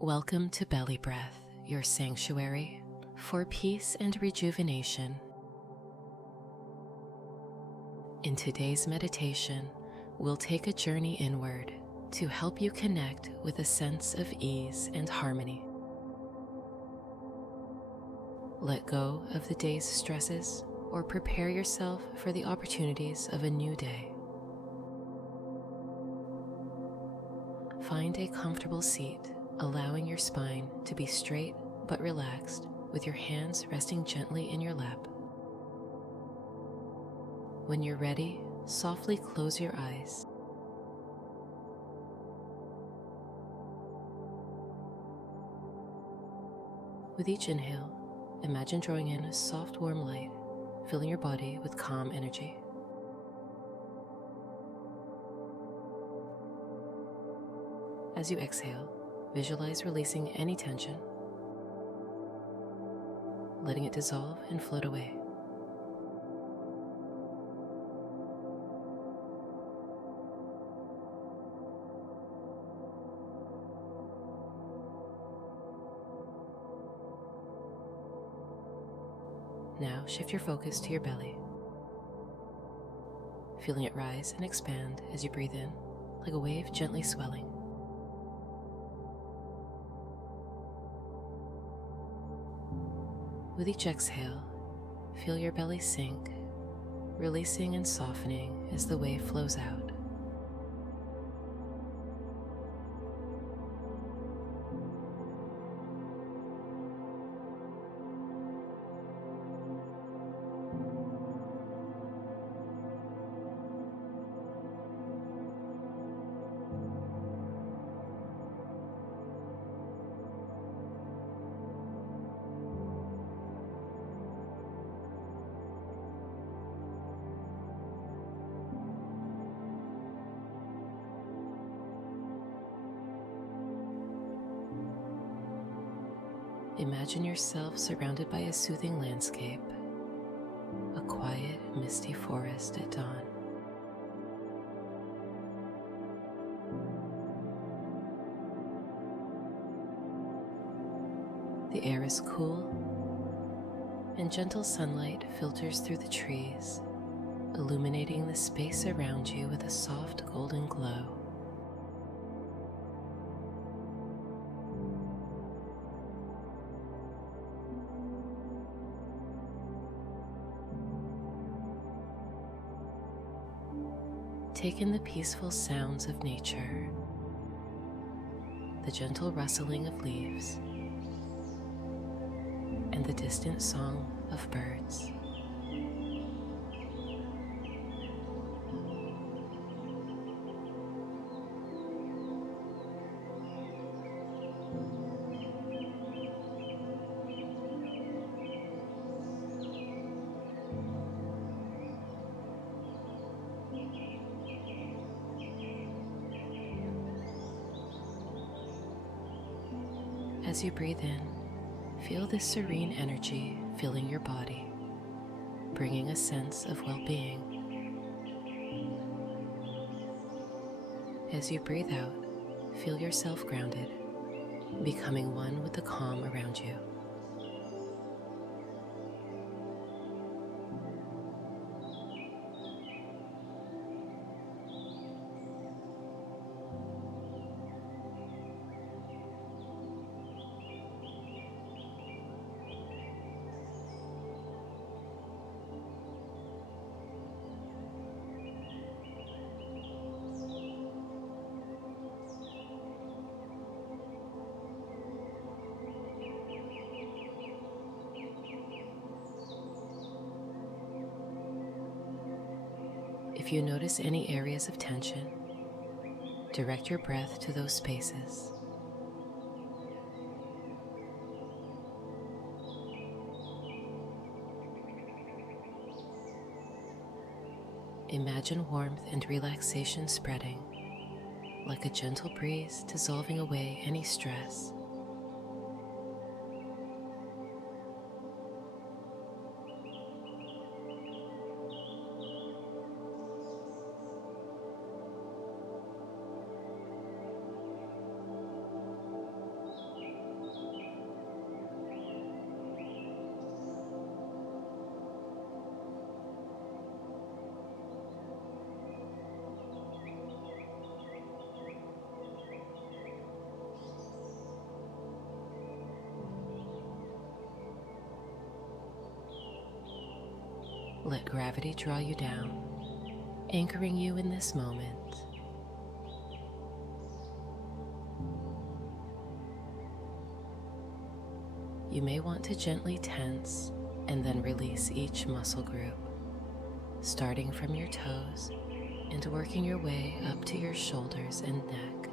Welcome to Belly Breath, your sanctuary for peace and rejuvenation. In today's meditation, we'll take a journey inward to help you connect with a sense of ease and harmony. Let go of the day's stresses or prepare yourself for the opportunities of a new day. Find a comfortable seat, allowing your spine to be straight but relaxed, with your hands resting gently in your lap. When you're ready, softly close your eyes. With each inhale, imagine drawing in a soft, warm light, filling your body with calm energy. As you exhale, visualize releasing any tension, letting it dissolve and float away. Now shift your focus to your belly, feeling it rise and expand as you breathe in, like a wave gently swelling. With each exhale, feel your belly sink, releasing and softening as the wave flows out. Imagine yourself surrounded by a soothing landscape, a quiet, misty forest at dawn. The air is cool, and gentle sunlight filters through the trees, illuminating the space around you with a soft golden glow. Take in the peaceful sounds of nature, the gentle rustling of leaves, and the distant song of birds. As you breathe in, feel this serene energy filling your body, bringing a sense of well-being. As you breathe out, feel yourself grounded, becoming one with the calm around you. If you notice any areas of tension, direct your breath to those spaces. Imagine warmth and relaxation spreading, like a gentle breeze dissolving away any stress. let gravity draw you down, anchoring you in this moment. You may want to gently tense and then release each muscle group, starting from your toes and working your way up to your shoulders and neck.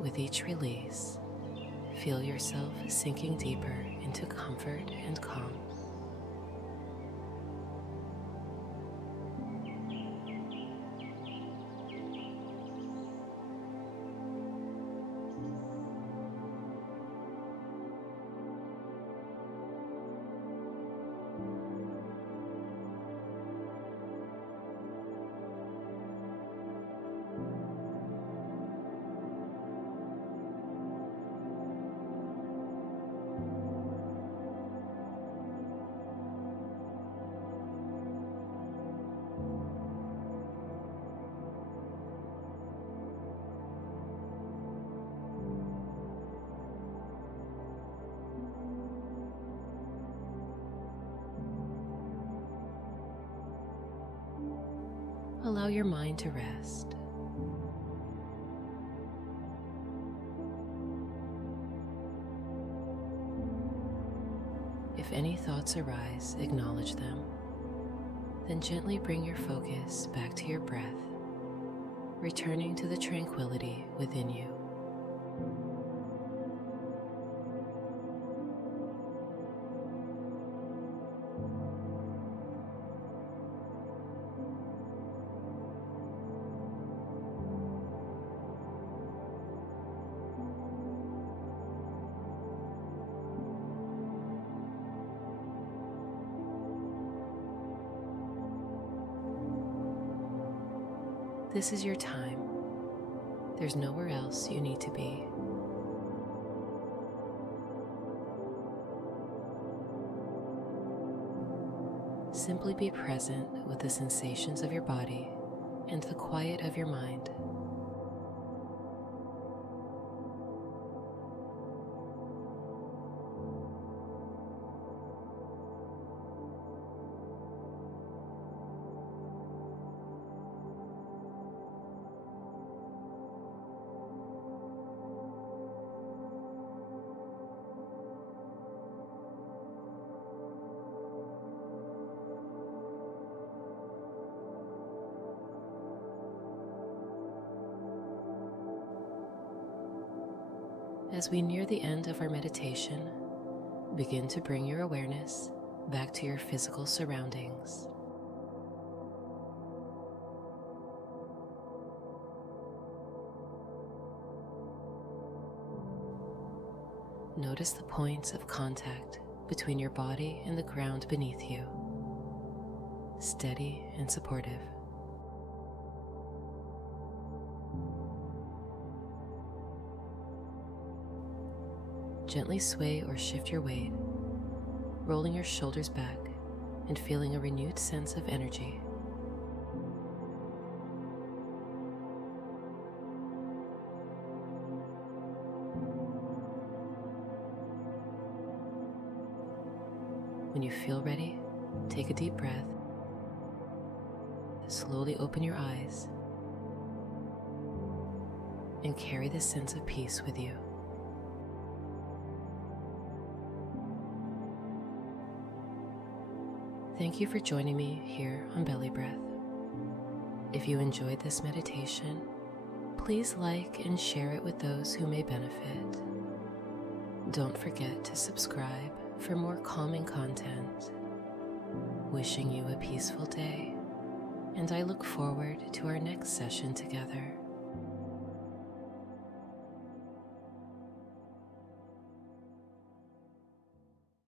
With each release, feel yourself sinking deeper into comfort and calm. Allow your mind to rest. If any thoughts arise, acknowledge them. Then gently bring your focus back to your breath, returning to the tranquility within you. This is your time. There's nowhere else you need to be. Simply be present with the sensations of your body and the quiet of your mind. As we near the end of our meditation, begin to bring your awareness back to your physical surroundings. Notice the points of contact between your body and the ground beneath you, steady and supportive. Gently sway or shift your weight, rolling your shoulders back and feeling a renewed sense of energy. When you feel ready, take a deep breath. Slowly open your eyes and carry this sense of peace with you. Thank you for joining me here on Belly Breath. If you enjoyed this meditation, please like and share it with those who may benefit. Don't forget to subscribe for more calming content. Wishing you a peaceful day, and I look forward to our next session together.